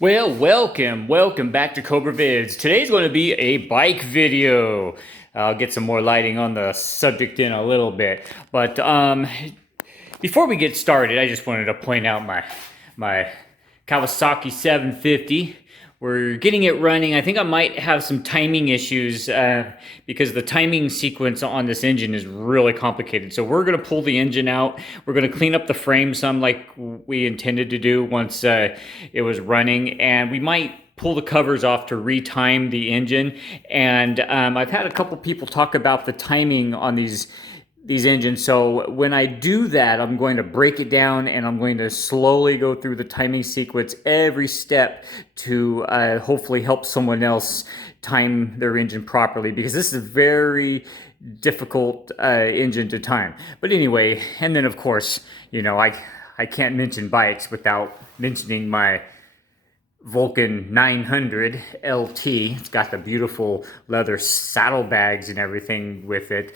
Well, welcome back to Cobra Vids. Today's going to be a bike video. I'll get some more lighting on the subject in a little bit. But before we get started, I just wanted to point out my Kawasaki 750. We're getting it running. I think I might have some timing issues because the timing sequence on this engine is really complicated. So we're going to pull the engine out. We're going to clean up the frame some like we intended to do once it was running. And we might pull the covers off to retime the engine. And I've had a couple people talk about the timing on these engines. So when I do that, I'm going to break it down and I'm going to slowly go through the timing sequence every step to hopefully help someone else time their engine properly, because this is a very difficult engine to time. But anyway, and then of course, you know, I can't mention bikes without mentioning my Vulcan 900 LT. It's got the beautiful leather saddlebags and everything with it.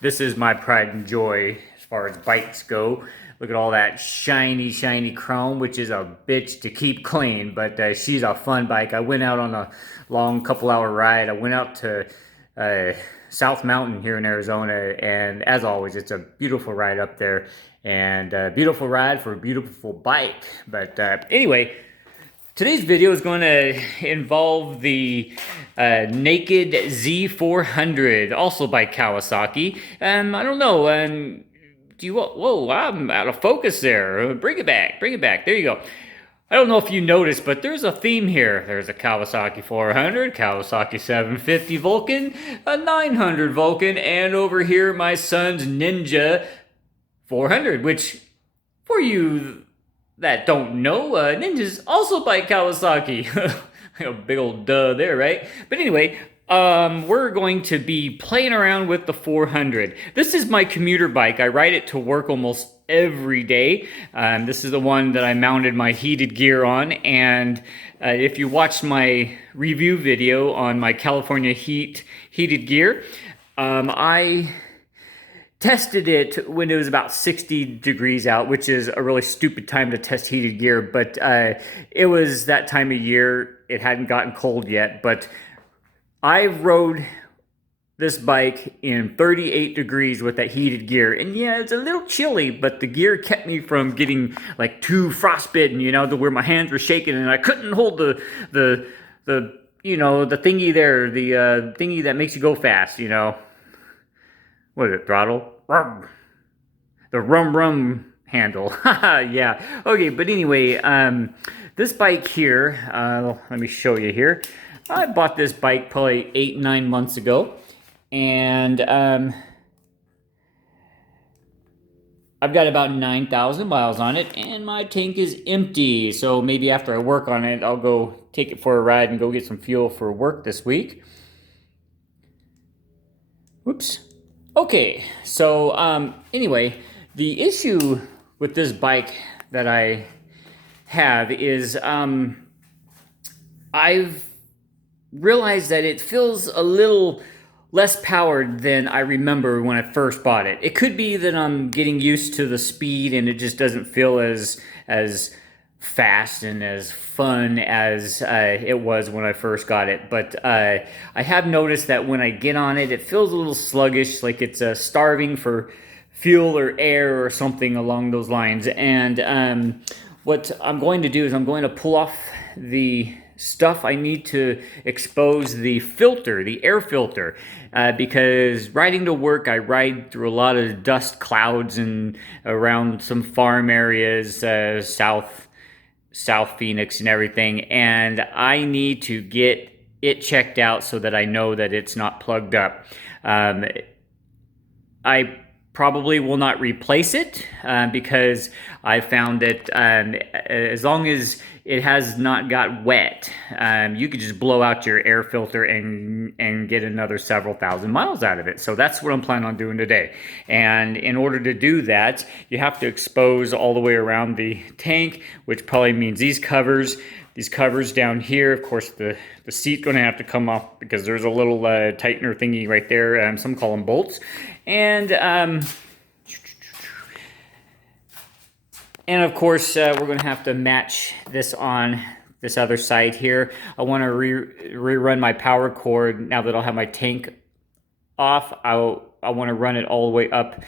This is my pride and joy as far as bikes go. Look at all that shiny, shiny chrome, which is a bitch to keep clean, but she's a fun bike. I went out on a long couple-hour ride. I went out to South Mountain here in Arizona, and as always, it's a beautiful ride up there, and a beautiful ride for a beautiful bike. But anyway, today's video is going to involve the Naked Z400, also by Kawasaki. I don't know. Whoa, I'm out of focus there. Bring it back. There you go. I don't know if you noticed, but there's a theme here. There's a Kawasaki 400, Kawasaki 750 Vulcan, a 900 Vulcan, and over here my son's Ninja 400, which for you that don't know, Ninja's also by Kawasaki. A big old duh there, right? But anyway, we're going to be playing around with the 400. This is my commuter bike. I ride it to work almost every day. This is the one that I mounted my heated gear on, and if you watched my review video on my California heated gear, I tested it when it was about 60 degrees out, which is a really stupid time to test heated gear, but it was that time of year. It hadn't gotten cold yet, but I rode this bike in 38 degrees with that heated gear, and yeah, it's a little chilly, but the gear kept me from getting like too frostbitten, you know, to where my hands were shaking and I couldn't hold the you know, the thingy there, the thingy that makes you go fast, you know. What is it, throttle? Rum. The rum handle. Yeah. Okay, but anyway, this bike here, let me show you here. I bought this bike probably 8-9 months ago, and I've got about 9,000 miles on it, and my tank is empty. So maybe after I work on it, I'll go take it for a ride and go get some fuel for work this week. Whoops. Okay, so anyway, the issue with this bike that I have is I've realized that it feels a little less powered than I remember when I first bought it. It could be that I'm getting used to the speed and it just doesn't feel as fast and as fun as it was when I first got it. But I have noticed that when I get on it, it feels a little sluggish, like it's starving for fuel or air or something along those lines. And what I'm going to do is I'm going to pull off the stuff I need to expose the filter, the air filter, because riding to work, I ride through a lot of dust clouds and around some farm areas, South Phoenix and everything, and I need to get it checked out so that I know that it's not plugged up. I probably will not replace it because I found that as long as it has not got wet, you could just blow out your air filter and get another several thousand miles out of it. So that's what I'm planning on doing today. And in order to do that, you have to expose all the way around the tank, which probably means these covers down here. Of course, the seat's going to have to come off because there's a little tightener thingy right there. Some call them bolts. And And of course, we're going to have to match this on this other side here. I want to rerun my power cord now that I'll have my tank off. I want to run it all the way up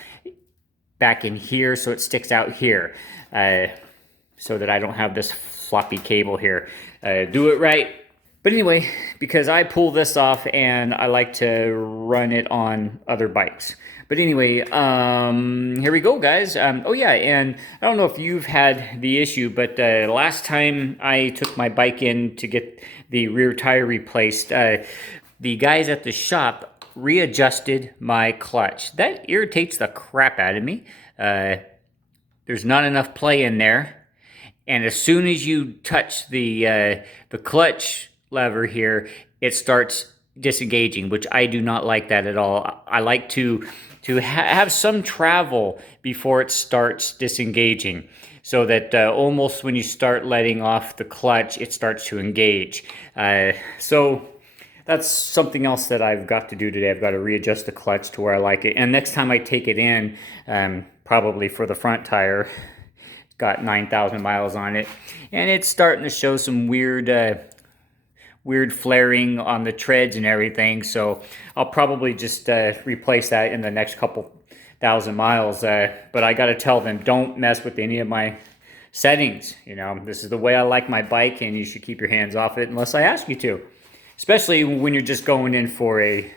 back in here so it sticks out here, so that I don't have this floppy cable here. Do it right. But anyway, because I pull this off and I like to run it on other bikes. But anyway, here we go, guys. Oh yeah, and I don't know if you've had the issue, but last time I took my bike in to get the rear tire replaced, the guys at the shop readjusted my clutch. That irritates the crap out of me. There's not enough play in there. And as soon as you touch the clutch lever here, it starts disengaging, which I do not like that at all. I like to have some travel before it starts disengaging, so that almost when you start letting off the clutch, it starts to engage. So that's something else that I've got to do today. I've got to readjust the clutch to where I like it. And next time I take it in, probably for the front tire, it's got 9,000 miles on it, and it's starting to show some weird flaring on the treads and everything. So I'll probably just replace that in the next couple thousand miles. But I got to tell them, don't mess with any of my settings. You know, this is the way I like my bike, and you should keep your hands off it unless I ask you to. Especially when you're just going in for a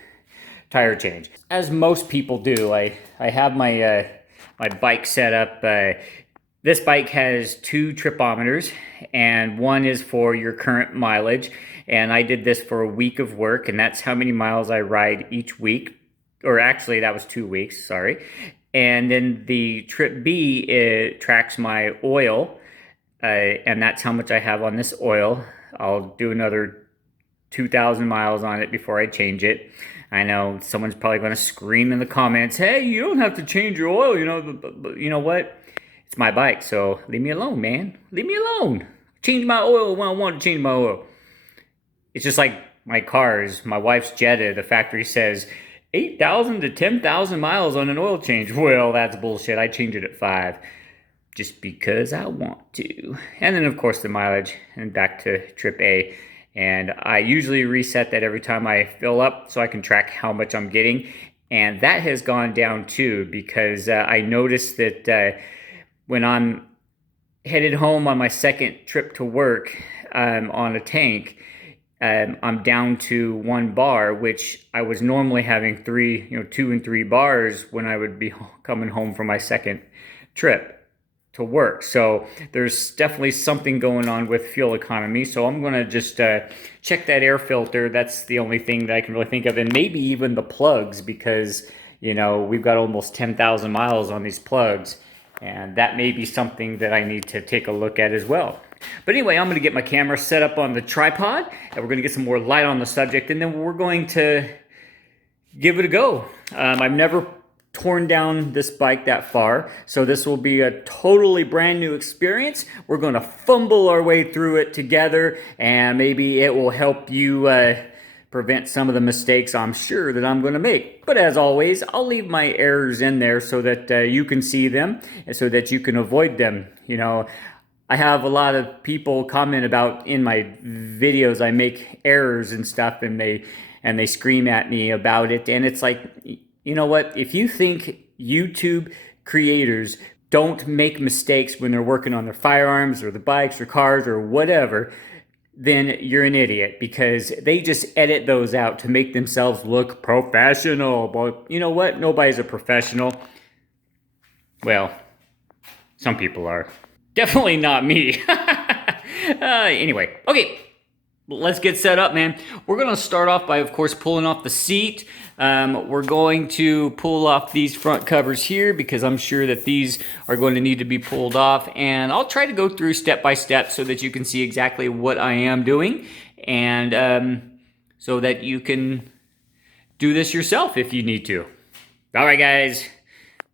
tire change. As most people do, I have my my bike set up. This bike has 2 tripometers, and one is for your current mileage. And I did this for a week of work, and that's how many miles I ride each week. Or actually, that was 2 weeks, sorry. And then the Trip B, it tracks my oil, and that's how much I have on this oil. I'll do another 2,000 miles on it before I change it. I know someone's probably going to scream in the comments, hey, you don't have to change your oil, you know, but you know what? It's my bike, so leave me alone, man. Leave me alone. Change my oil when I want to change my oil. It's just like my cars. My wife's Jetta, the factory says 8,000 to 10,000 miles on an oil change. Well, that's bullshit. I change it at 5 just because I want to. And then, of course, the mileage and back to Trip A. And I usually reset that every time I fill up so I can track how much I'm getting. And that has gone down too, because I noticed that when I'm headed home on my second trip to work on a tank, I'm down to 1 bar, which I was normally having 2 and 3 bars when I would be coming home from my second trip to work. So there's definitely something going on with fuel economy. So I'm going to just check that air filter. That's the only thing that I can really think of. And maybe even the plugs, because, you know, we've got almost 10,000 miles on these plugs. And that may be something that I need to take a look at as well. But anyway, I'm going to get my camera set up on the tripod, and we're going to get some more light on the subject, and then we're going to give it a go. I've never torn down this bike that far, so this will be a totally brand new experience. We're going to fumble our way through it together, and maybe it will help you prevent some of the mistakes I'm sure that I'm going to make. But as always, I'll leave my errors in there so that you can see them and so that you can avoid them. You know, I have a lot of people comment about in my videos I make errors and stuff, and they scream at me about it. And it's like, you know what? If you think YouTube creators don't make mistakes when they're working on their firearms or the bikes or cars or whatever, then you're an idiot, because they just edit those out to make themselves look professional. But you know what? Nobody's a professional. Well, some people are. Definitely not me. Anyway, okay, let's get set up, man. We're going to start off by, of course, pulling off the seat. We're going to pull off these front covers here, because I'm sure that these are going to need to be pulled off. And I'll try to go through step by step so that you can see exactly what I am doing, and so that you can do this yourself if you need to. All right, guys,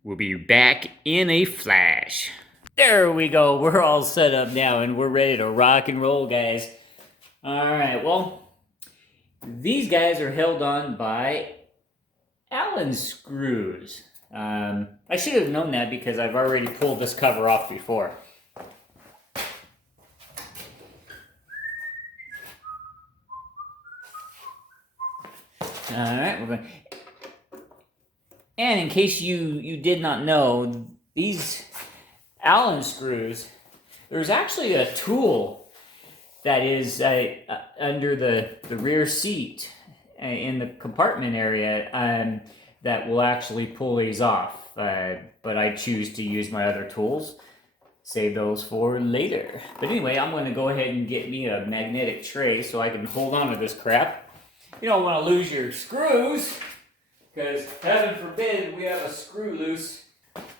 we'll be back in a flash. There we go. We're all set up now, and we're ready to rock and roll, guys. All right, well, these guys are held on by Allen screws. I should have known that because I've already pulled this cover off before. All right, we're going. And in case you did not know, these Allen screws, there's actually a tool that is under the rear seat in the compartment area that will actually pull these off. But I choose to use my other tools. Save those for later. But anyway, I'm going to go ahead and get me a magnetic tray so I can hold on to this crap. You don't want to lose your screws, because heaven forbid we have a screw loose.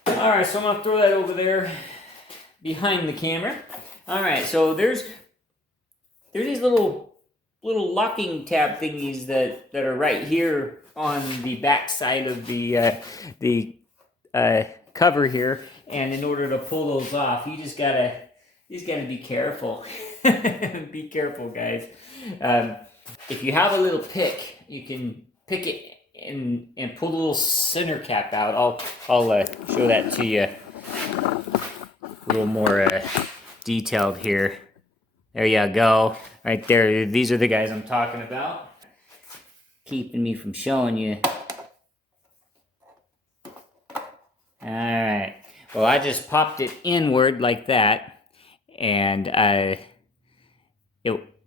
Alright, so I'm going to throw that over there behind the camera. Alright, so there's these little locking tab thingies that are right here on the back side of the cover here. And in order to pull those off, you just gotta be careful. Be careful, guys. If you have a little pick, you can pick it and pull the little center cap out. I'll show that to you a little more detailed here. There you go, right there. These are the guys I'm talking about. Keeping me from showing you. All right. Well, I just popped it inward like that, and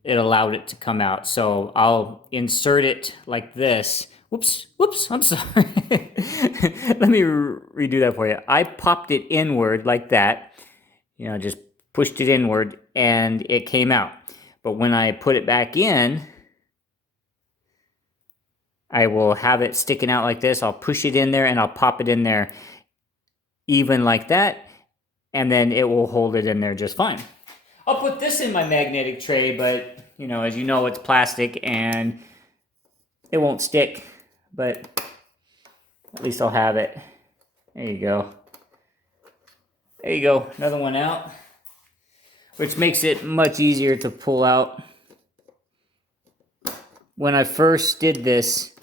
it allowed it to come out. So I'll insert it like this. Whoops, I'm sorry. Let me redo that for you. I popped it inward like that. You know, just pushed it inward, and it came out. But when I put it back in, I will have it sticking out like this. I'll push it in there, and I'll pop it in there even like that, and then it will hold it in there just fine. I'll put this in my magnetic tray, but you know, as you know, it's plastic and it won't stick, but at least I'll have it. There you go. There you go, another one out, which makes it much easier to pull out. When I first did this,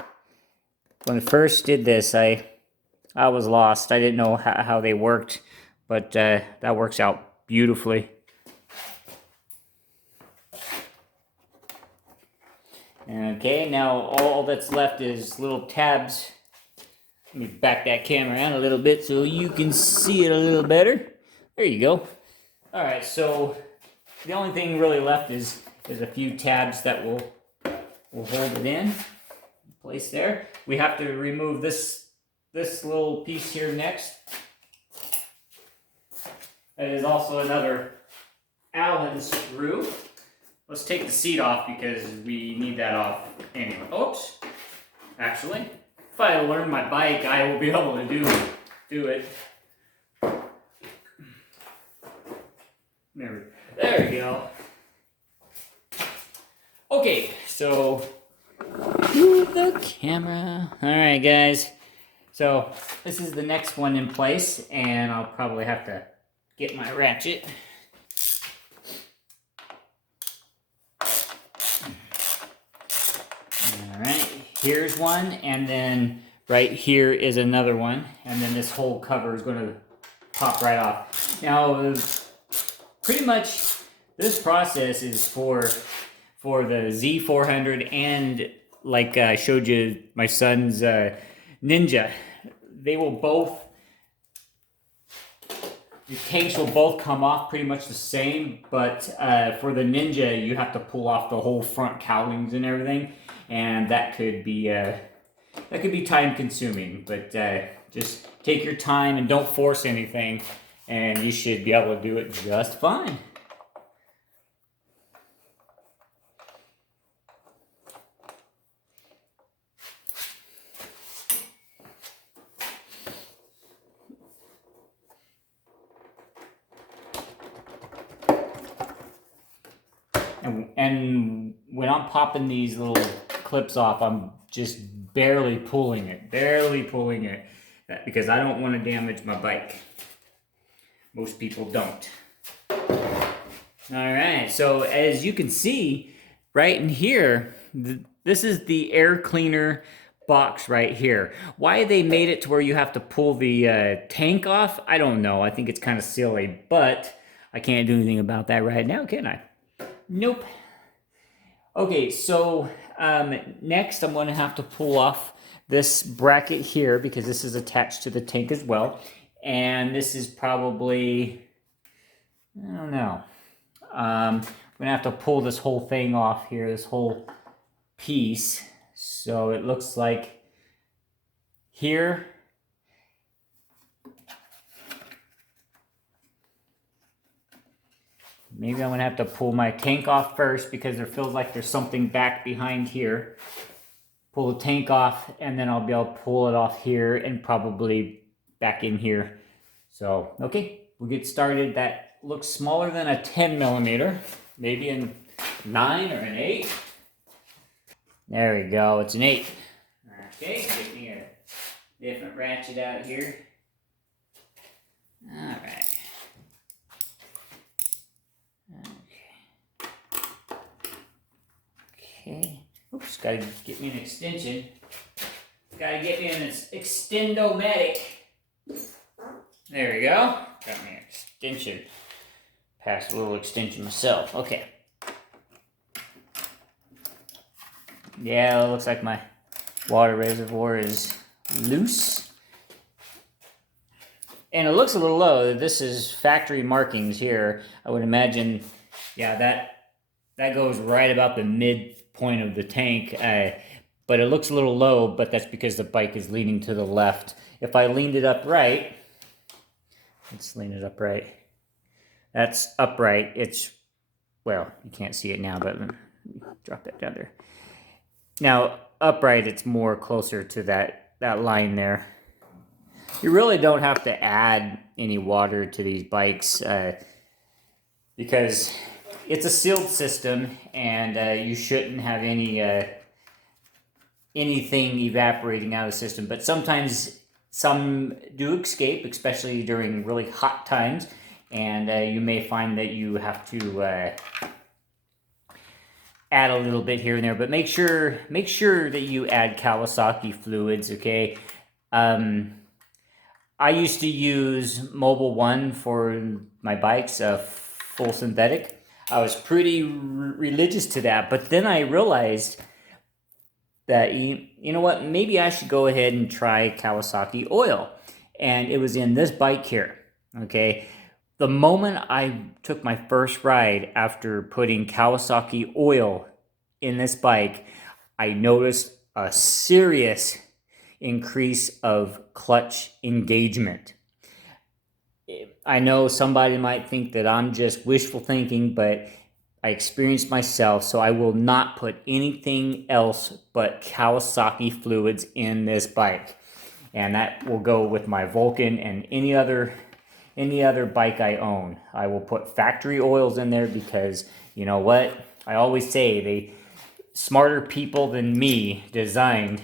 I was lost. I didn't know how they worked, but that works out beautifully. Okay, now all that's left is little tabs. Let me back that camera out a little bit so you can see it a little better. There you go. All right, so the only thing really left is a few tabs that will hold it in place there. We have to remove this little piece here next. That is also another Allen screw. Let's take the seat off because we need that off anyway. Oops. Actually, if I learn my bike, I will be able to do it. There we go. Okay, so move the camera. All right, guys. So this is the next one in place, and I'll probably have to get my ratchet. All right, here's one, and then right here is another one, and then this whole cover is going to pop right off. Now, pretty much this process is for the Z400 and, like I showed you, my son's Ninja. They will both, the tanks will both come off pretty much the same, but for the Ninja, you have to pull off the whole front cowlings and everything, and that could be time consuming. But just take your time and don't force anything, and you should be able to do it just fine. And when I'm popping these little clips off, I'm just barely pulling it, because I don't want to damage my bike. Most people don't. All right, so as you can see, right in here, this is the air cleaner box right here. Why they made it to where you have to pull the tank off, I don't know. I think it's kind of silly, but I can't do anything about that right now, can I? Nope. Okay, so Next, I'm going to have to pull off this bracket here because this is attached to the tank as well. And this is probably, I don't know. I'm going to have to pull this whole thing off here, this whole piece. So it looks like here. Maybe I'm going to have to pull my tank off first because there feels like there's something back behind here. Pull the tank off, and then I'll be able to pull it off here and probably back in here. So, okay, we'll get started. That looks smaller than a 10 millimeter, maybe a 9 or an 8. There we go, it's an 8. Okay, get me a different ratchet out here. All right. Okay. Oops, gotta get me an extension. Gotta get me an extendo-matic. There we go. Got me an extension. Passed a little extension myself. Okay. Yeah, it looks like my water reservoir is loose. And it looks a little low. This is factory markings here. I would imagine, yeah, that goes right about the midpoint of the tank. But it looks a little low, but that's because the bike is leaning to the left. If I leaned it upright, let's lean it upright. That's upright. It's, well, you can't see it now, but drop that down there. Now, upright, it's more closer to that line there. You really don't have to add any water to these bikes because it's a sealed system, and you shouldn't have anything evaporating out of the system. But sometimes some do escape, especially during really hot times, and you may find that you have to add a little bit here and there. But make sure that you add Kawasaki fluids. Okay. I used to use Mobile One for my bikes, full synthetic. I was pretty religious to that, but then I realized that, you know what, maybe I should go ahead and try Kawasaki oil. And it was in this bike here, okay? The moment I took my first ride after putting Kawasaki oil in this bike, I noticed a serious increase of clutch engagement. I know somebody might think that I'm just wishful thinking, but I experienced myself, so I will not put anything else but Kawasaki fluids in this bike. And that will go with my Vulcan and any other bike I own. I will put factory oils in there because, you know what? I always say smarter people than me designed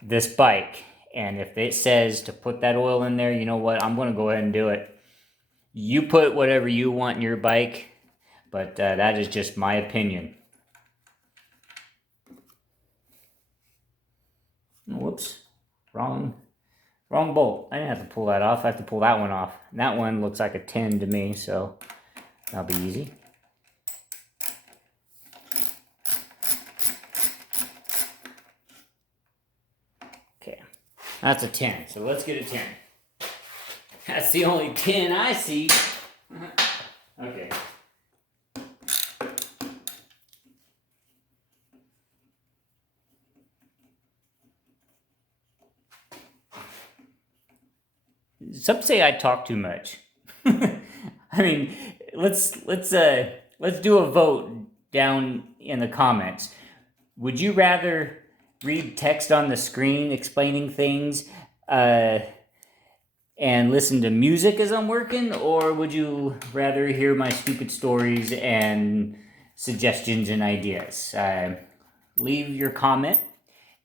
this bike, and if it says to put that oil in there, you know what, I'm going to go ahead and do it. You put whatever you want in your bike, but that is just my opinion. Whoops, wrong bolt. I didn't have to pull that off. I have to pull that one off. And that one looks like a 10 to me, so that'll be easy. That's a 10, so let's get a 10. That's the only 10 I see. Okay. Some say I talk too much. I mean, let's do a vote down in the comments. Would you rather read text on the screen explaining things and listen to music as I'm working, or would you rather hear my stupid stories and suggestions and ideas? Leave your comment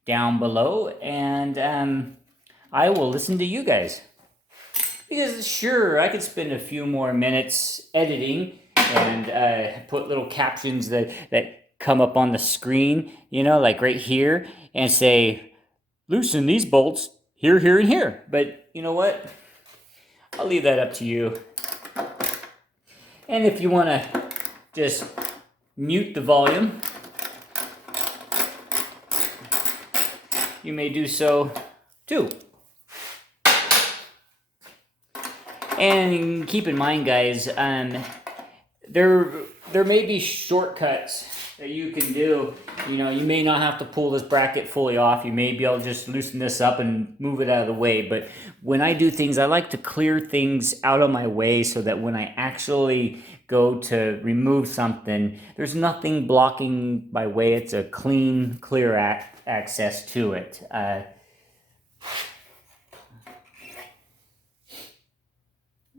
down below, and I will listen to you guys. Because sure, I could spend a few more minutes editing and put little captions that come up on the screen, you know, like right here, and say, loosen these bolts here, here, and here. But you know what? I'll leave that up to you. And if you want to just mute the volume, you may do so too. And keep in mind, guys, there may be shortcuts that you can do. You know, you may not have to pull this bracket fully off. You may be able to just loosen this up and move it out of the way. But when I do things, I like to clear things out of my way so that when I actually go to remove something, there's nothing blocking my way. It's a clean, clear access to it.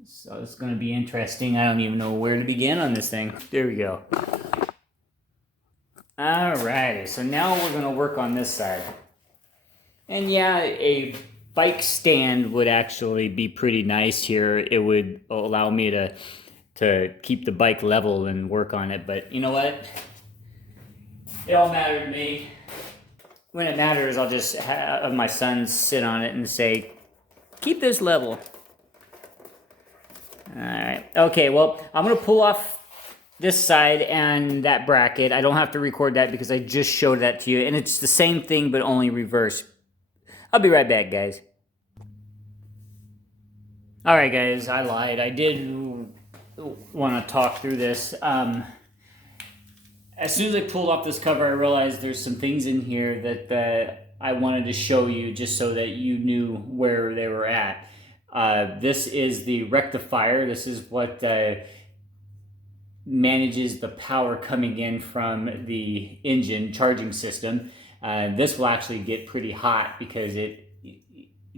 So it's going to be interesting. I don't even know where to begin on this thing. There we go. Alrighty, so now we're going to work on this side. And yeah, a bike stand would actually be pretty nice here. It would allow me to keep the bike level and work on it. But you know what? It all mattered to me. When it matters, I'll just have my son sit on it and say, keep this level. Alright, okay, well, I'm going to pull off this side and that bracket. I don't have to record that because I just showed that to you. And it's the same thing, but only reverse. I'll be right back, guys. Alright, guys, I lied. I did want to talk through this. As soon as I pulled off this cover, I realized there's some things in here that I wanted to show you just so that you knew where they were at. This is the rectifier. This is what manages the power coming in from the engine charging system. This will actually get pretty hot because it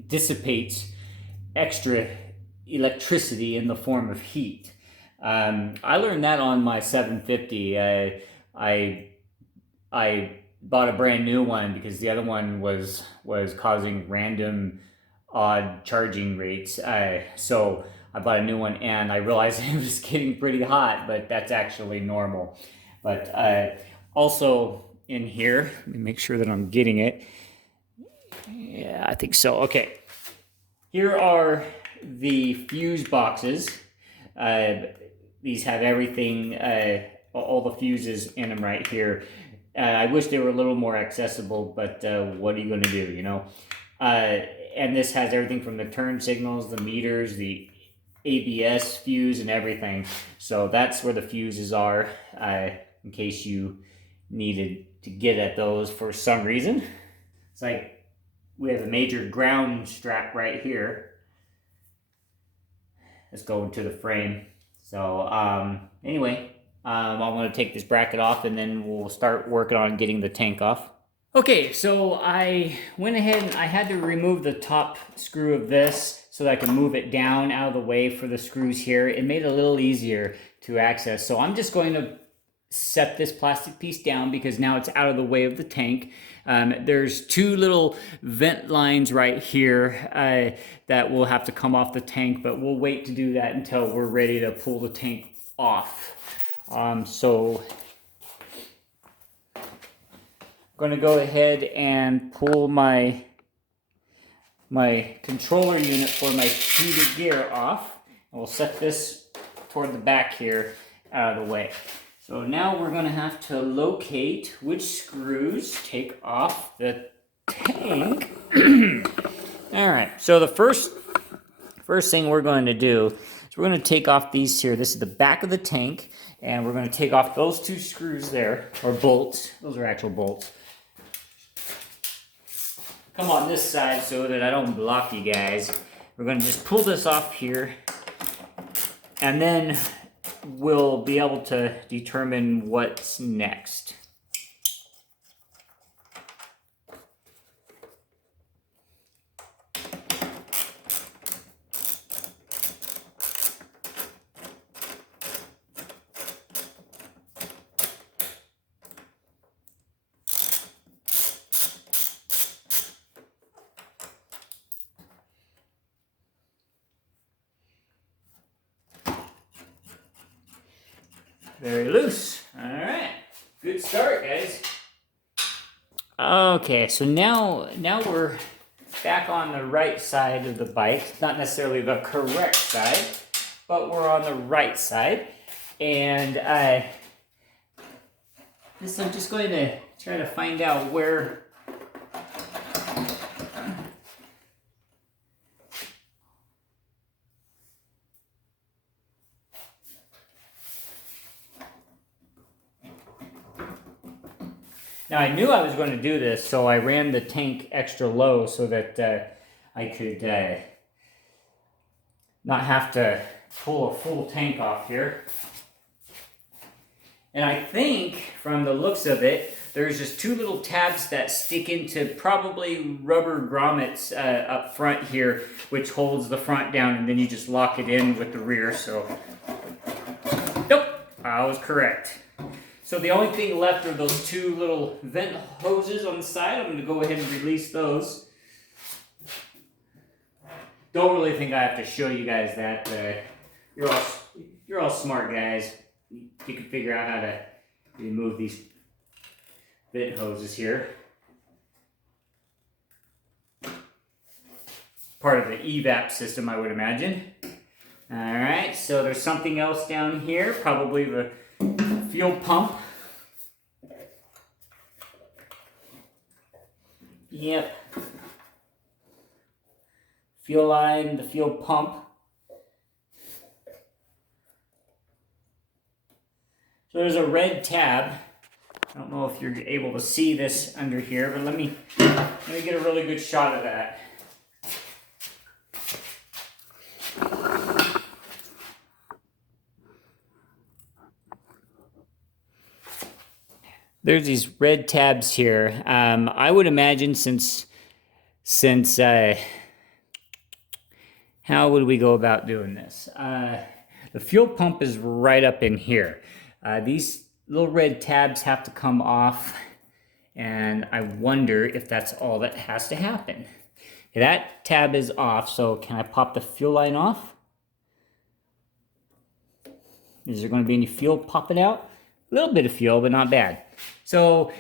dissipates extra electricity in the form of heat. I learned that on my 750. I bought a brand new one because the other one was causing random odd charging rates. So I bought a new one and I realized it was getting pretty hot, but that's actually normal. But also in here, let me make sure that I'm getting it. Yeah, I think so. Okay. Here are the fuse boxes. These have everything, all the fuses in them right here. I wish they were a little more accessible, but what are you going to do, you know? And this has everything from the turn signals, the meters, the ABS fuse, and everything. So that's where the fuses are, in case you needed to get at those for some reason. It's like we have a major ground strap right here. Let's go into the frame. So anyway, I'm going to take this bracket off and then we'll start working on getting the tank off. Okay, so I went ahead and I had to remove the top screw of this so that I could move it down out of the way for the screws here. It made it a little easier to access. So I'm just going to set this plastic piece down because now it's out of the way of the tank. There's two little vent lines right here that will have to come off the tank, but we'll wait to do that until we're ready to pull the tank off. So I'm going to go ahead and pull my controller unit for my heated gear off. We'll set this toward the back here out of the way. So now we're going to have to locate which screws take off the tank. All right, so the first thing we're going to do is we're going to take off these here. This is the back of the tank, and we're going to take off those two screws there, or bolts. Those are actual bolts. Come on this side so that I don't block you guys. We're going to just pull this off here, and then we'll be able to determine what's next. Very loose. All right. Good start, guys. Okay, so now we're back on the right side of the bike. Not necessarily the correct side, but we're on the right side. And I'm just going to try to find out where Now I knew I was going to do this, so I ran the tank extra low so that I could not have to pull a full tank off here. And I think, from the looks of it, there's just two little tabs that stick into probably rubber grommets up front here, which holds the front down, and then you just lock it in with the rear. So, nope, I was correct. So the only thing left are those two little vent hoses on the side. I'm going to go ahead and release those. Don't really think I have to show you guys that. You're all smart guys. You can figure out how to remove these vent hoses here. Part of the evap system, I would imagine. Alright, so there's something else down here, probably the fuel pump. Yep. Fuel line, the fuel pump. So there's a red tab. I don't know if you're able to see this under here, but let me get a really good shot of that. There's these red tabs here. I would imagine since how would we go about doing this? The fuel pump is right up in here. These little red tabs have to come off, and I wonder if that's all that has to happen. Okay, that tab is off, so can I pop the fuel line off? Is there going to be any fuel popping out? A little bit of fuel, but not bad. So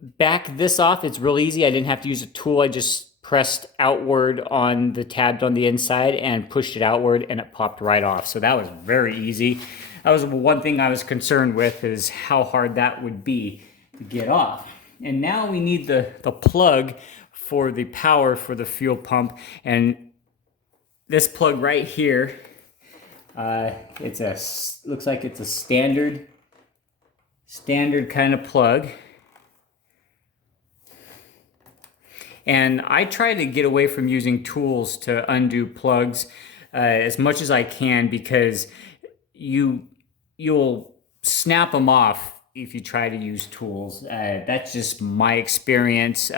back this off, it's real easy. I didn't have to use a tool. I just pressed outward on the tabs on the inside and pushed it outward, and it popped right off. So that was very easy. That was one thing I was concerned with, is how hard that would be to get off. And now we need the plug for the power for the fuel pump. And this plug right here, looks like it's a standard kind of plug. And I try to get away from using tools to undo plugs as much as I can, because you'll snap them off if you try to use tools. That's just my experience.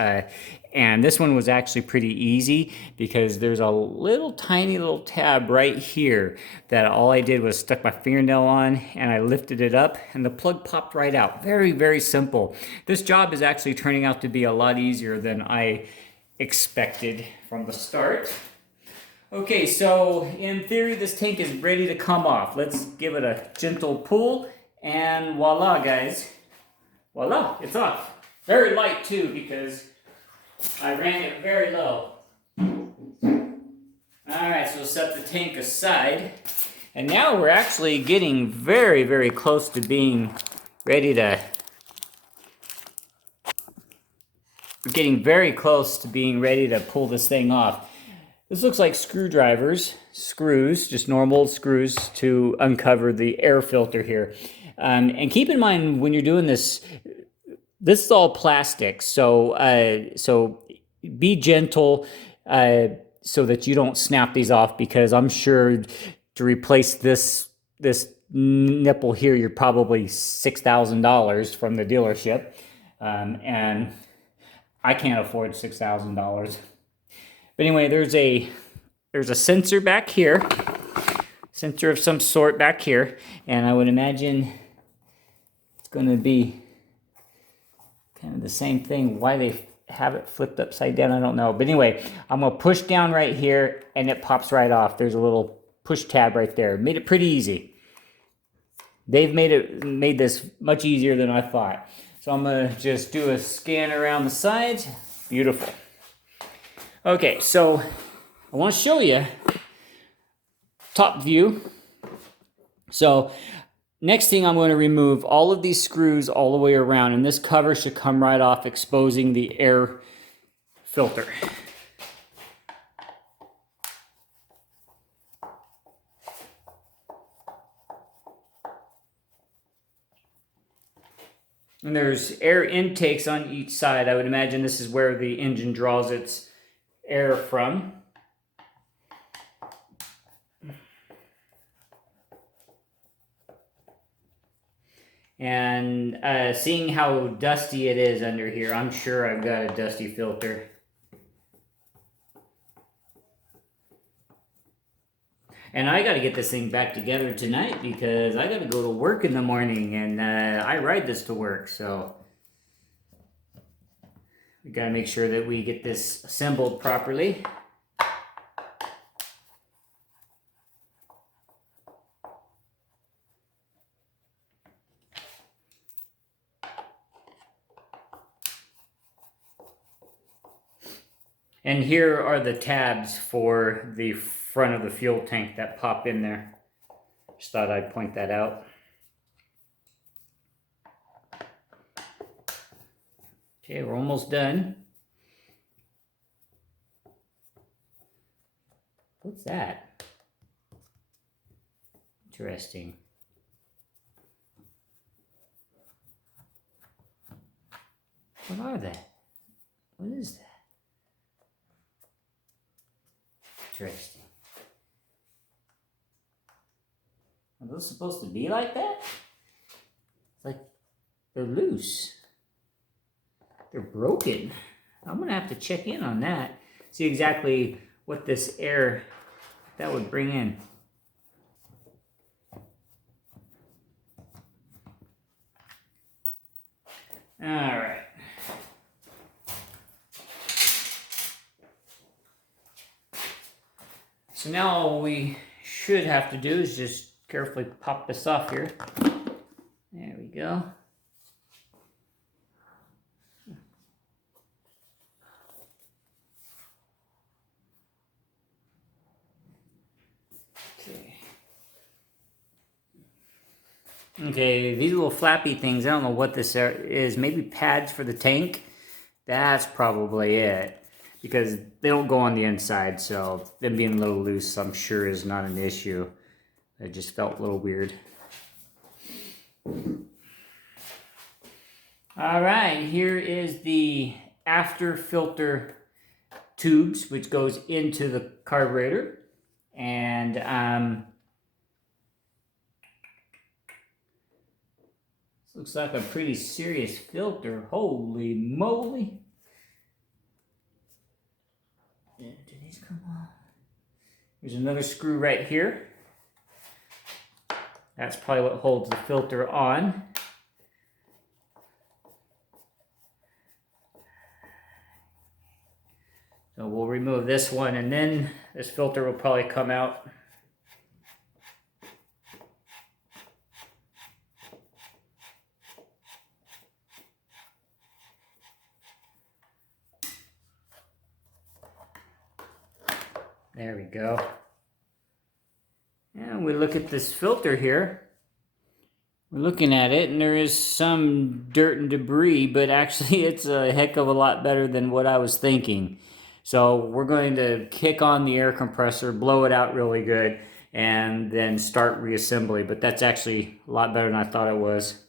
And this one was actually pretty easy, because there's a tiny little tab right here that all I did was stuck my fingernail on, and I lifted it up, and the plug popped right out. Very, very simple. This job is actually turning out to be a lot easier than I expected from the start. Okay, so in theory, this tank is ready to come off. Let's give it a gentle pull, and voila, guys. Voila, it's off. Very light too, because I ran it very low. Alright, so set the tank aside. And now we're actually getting very, very close to being ready to... We're getting very close to being ready to pull this thing off. This looks like screws, just normal screws to uncover the air filter here. And keep in mind, when you're doing this, this is all plastic, so be gentle so that you don't snap these off, because I'm sure to replace this nipple here, you're probably $6,000 from the dealership, and I can't afford $6,000. But anyway, there's a sensor back here, sensor of some sort back here, and I would imagine it's going to be kind of the same thing. Why they have it flipped upside down, I don't know. But anyway, I'm going to push down right here, and it pops right off. There's a little push tab right there. Made it pretty easy. They've made this much easier than I thought. So I'm going to just do a scan around the sides. Beautiful. Okay, so I want to show you top view. So next thing, I'm going to remove all of these screws all the way around, and this cover should come right off, exposing the air filter. And there's air intakes on each side. I would imagine this is where the engine draws its air from. And seeing how dusty it is under here, I'm sure I've got a dusty filter. And I got to get this thing back together tonight because I got to go to work in the morning, and I ride this to work, so we got to make sure that we get this assembled properly. And here are the tabs for the front of the fuel tank that pop in there. Just thought I'd point that out. Okay, we're almost done. What's that? Interesting. What are they? What is that? Interesting. Are those supposed to be like that? It's like they're loose. They're broken. I'm gonna have to check in on that. See exactly what this air that would bring in. All right. So now all we should have to do is just carefully pop this off here. There we go. Okay, these little flappy things, I don't know what this is. Maybe pads for the tank. That's probably it. Because they don't go on the inside, so them being a little loose, I'm sure, is not an issue. It just felt a little weird. All right, here is the after filter tubes, which goes into the carburetor. And looks like a pretty serious filter. Holy moly. Do these come on? There's another screw right here. That's probably what holds the filter on. So we'll remove this one, and then this filter will probably come out. There we go. And we look at this filter here. We're looking at it, and there is some dirt and debris, but actually it's a heck of a lot better than what I was thinking. So we're going to kick on the air compressor, blow it out really good, and then start reassembly. But that's actually a lot better than I thought it was.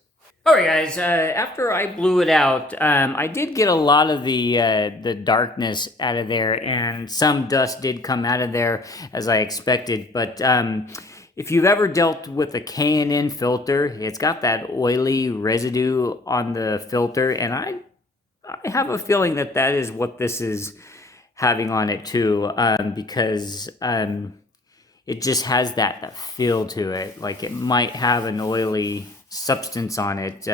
Alright guys, after I blew it out, I did get a lot of the darkness out of there, and some dust did come out of there as I expected, but if you've ever dealt with a K&N filter, it's got that oily residue on the filter, and I have a feeling that that is what this is having on it too, because it just has that feel to it, like it might have an oily substance on it.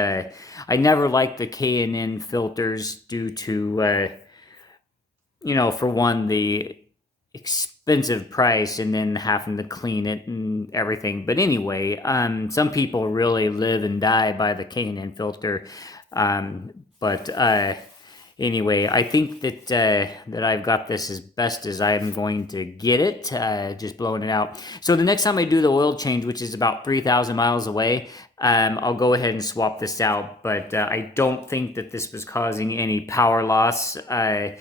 I never liked the K&N filters due to, you know, for one, the expensive price and then having to clean it and everything. But anyway, some people really live and die by the K&N filter. Anyway, I think that that I've got this as best as I'm going to get it, just blowing it out. So the next time I do the oil change, which is about 3,000 miles away, I'll go ahead and swap this out. But I don't think that this was causing any power loss. I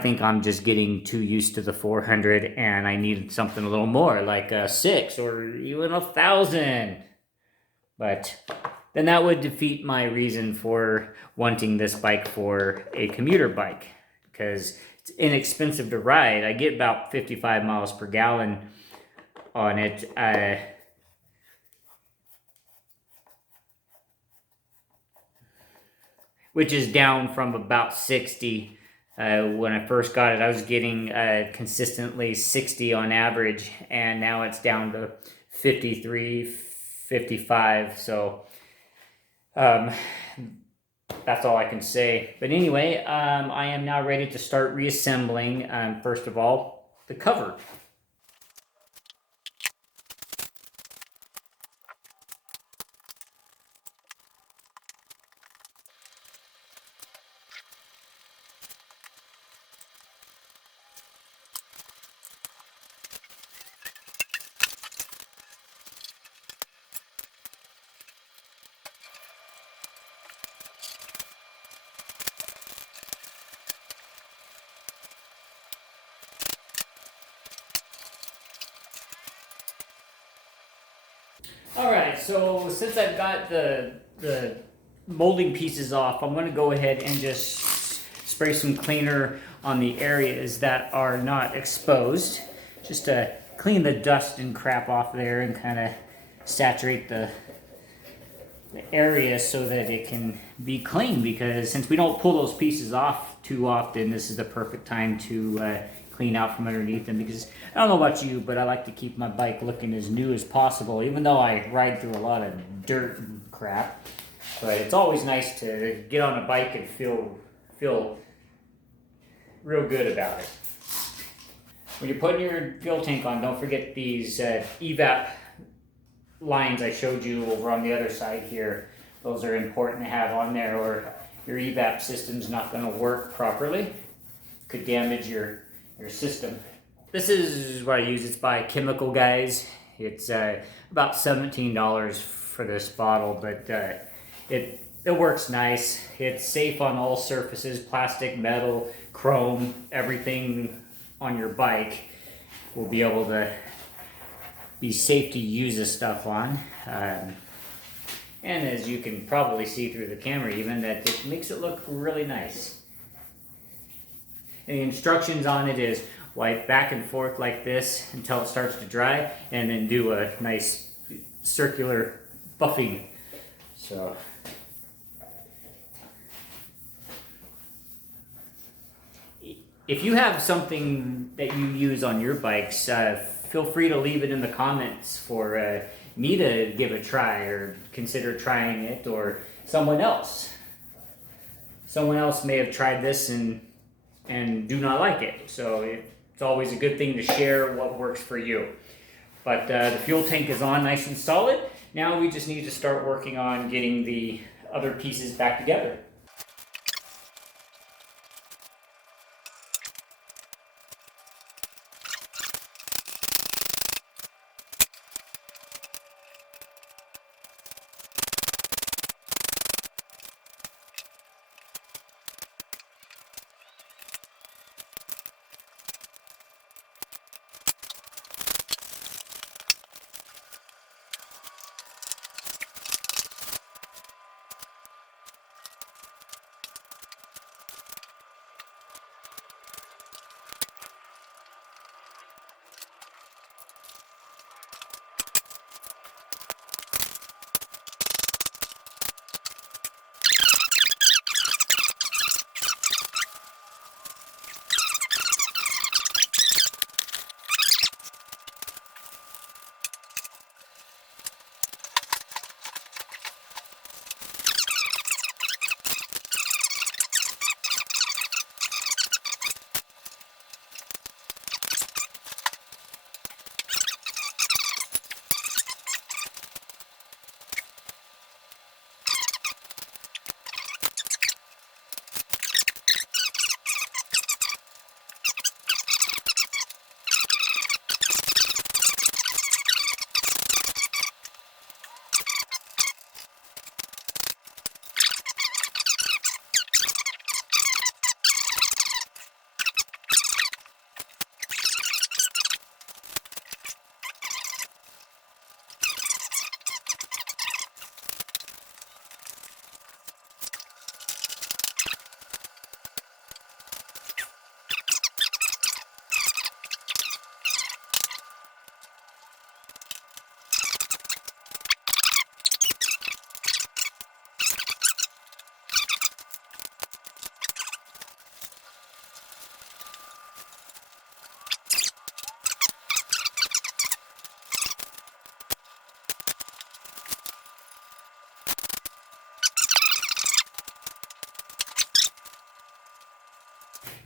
think I'm just getting too used to the 400, and I needed something a little more, like a 6 or even 1,000. But then that would defeat my reason for wanting this bike for a commuter bike, because it's inexpensive to ride. I get about 55 miles per gallon on it. Which is down from about 60. When I first got it, I was getting consistently 60 on average, and now it's down to 53, 55. So that's all I can say. But anyway, I am now ready to start reassembling, first of all, the cover. Alright, so since I've got the molding pieces off, I'm going to go ahead and just spray some cleaner on the areas that are not exposed, just to clean the dust and crap off there and kind of saturate the area so that it can be clean, because since we don't pull those pieces off too often, this is the perfect time to clean out from underneath them. Because I don't know about you, but I like to keep my bike looking as new as possible, even though I ride through a lot of dirt and crap. But it's always nice to get on a bike and feel real good about it. When you're putting your fuel tank on, don't forget these evap lines I showed you over on the other side here. Those are important to have on there, or your evap system's not going to work properly. Could damage your system. This is what I use. It's by Chemical Guys. It's about $17 for this bottle, but it works nice. It's safe on all surfaces, plastic, metal, chrome, everything on your bike will be able to be safe to use this stuff on. And as you can probably see through the camera even, that it makes it look really nice. And the instructions on it is wipe back and forth like this until it starts to dry, and then do a nice circular buffing. So if you have something that you use on your bikes, feel free to leave it in the comments for me to give a try, or consider trying it, or someone else. Someone else may have tried this and do not like it. So it's always a good thing to share what works for you. But the fuel tank is on nice and solid. Now we just need to start working on getting the other pieces back together.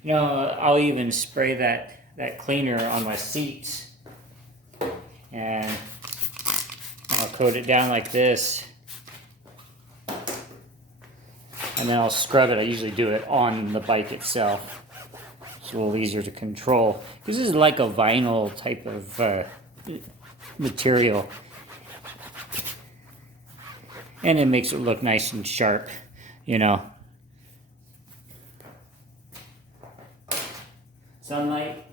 You know, I'll even spray that cleaner on my seats, and I'll coat it down like this, and then I'll scrub it. I usually do it on the bike itself. It's a little easier to control. This is like a vinyl type of material, and it makes it look nice and sharp, you know. Some might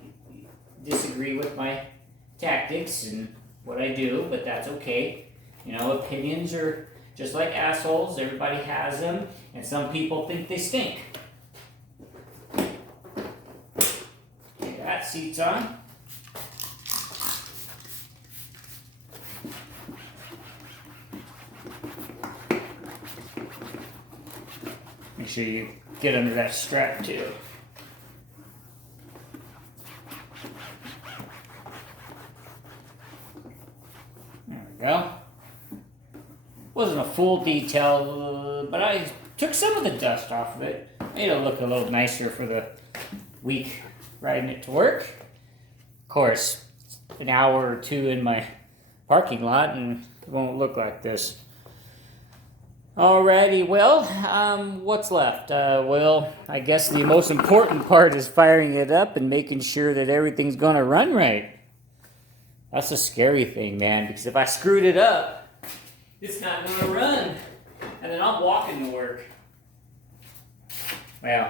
disagree with my tactics and what I do, but that's okay. You know, opinions are just like assholes. Everybody has them, and some people think they stink. Okay, that seat's on. Make sure you get under that strap too. Well, wasn't a full detail, but I took some of the dust off of it. Made it look a little nicer for the week riding it to work. Of course, an hour or two in my parking lot and it won't look like this. Alrighty, well, what's left? Well, I guess the most important part is firing it up and making sure that everything's gonna run right. That's a scary thing, man, because if I screwed it up, it's not going to run. And then I'm walking to work. Well,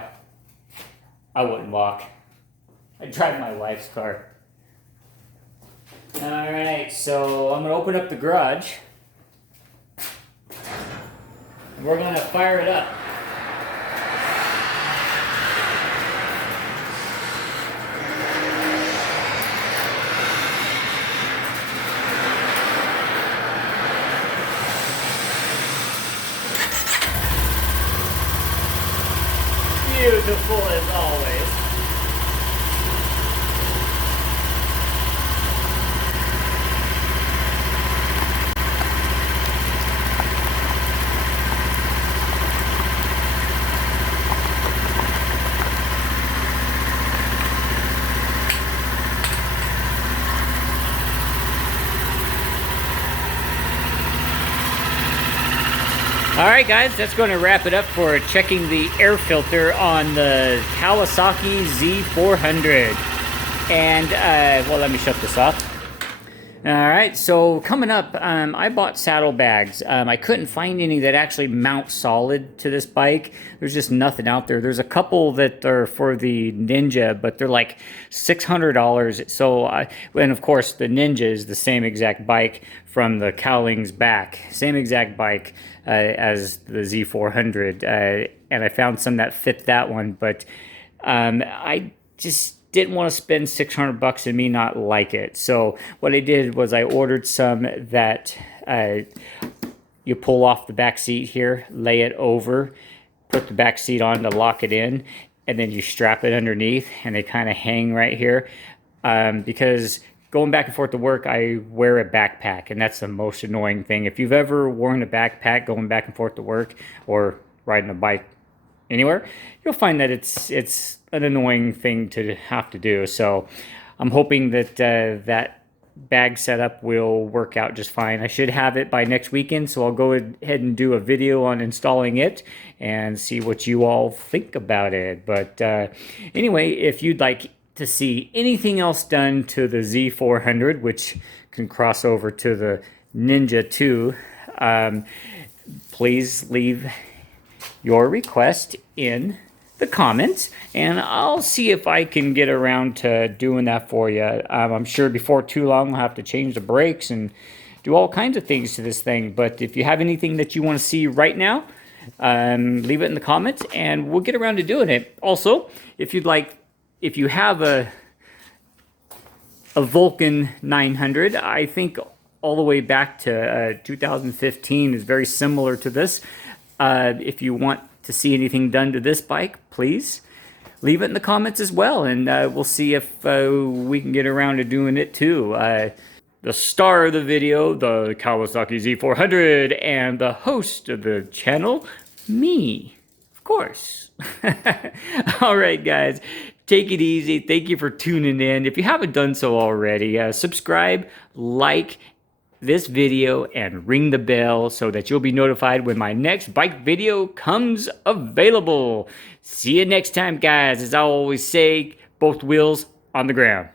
I wouldn't walk. I'd drive my wife's car. Alright, so I'm going to open up the garage. And we're going to fire it up. Beautiful as always. Alright guys, that's going to wrap it up for checking the air filter on the Kawasaki Z400. And, well, let me shut this off. Alright, so coming up, I bought saddlebags. I couldn't find any that actually mount solid to this bike. There's just nothing out there. There's a couple that are for the Ninja, but they're like $600. So, and of course, the Ninja is the same exact bike from the Cowling's back. Same exact bike as the Z400. And I found some that fit that one, but I just didn't want to spend 600 bucks and me not like it. So what I did was I ordered some that you pull off the back seat here, lay it over, put the back seat on to lock it in, and then you strap it underneath, and they kind of hang right here. Because going back and forth to work, I wear a backpack, and that's the most annoying thing. If you've ever worn a backpack going back and forth to work or riding a bike anywhere, you'll find that it's an annoying thing to have to do. So I'm hoping that that bag setup will work out just fine. I should have it by next weekend, so I'll go ahead and do a video on installing it and see what you all think about it. But anyway, if you'd like to see anything else done to the Z400, which can cross over to the Ninja too, please leave your request in the comments, and I'll see if I can get around to doing that for you. I'm sure before too long I'll have to change the brakes and do all kinds of things to this thing. But if you have anything that you want to see right now, leave it in the comments and we'll get around to doing it. Also, if you'd like, if you have a Vulcan 900, I think all the way back to 2015 is very similar to this. If you want to see anything done to this bike, please leave it in the comments as well, and we'll see if we can get around to doing it too. The star of the video, the Kawasaki Z400, and the host of the channel, me. Of course. All right, guys, take it easy. Thank you for tuning in. If you haven't done so already, subscribe, like this video, and ring the bell so that you'll be notified when my next bike video comes available. See you next time, guys. As I always say, both wheels on the ground.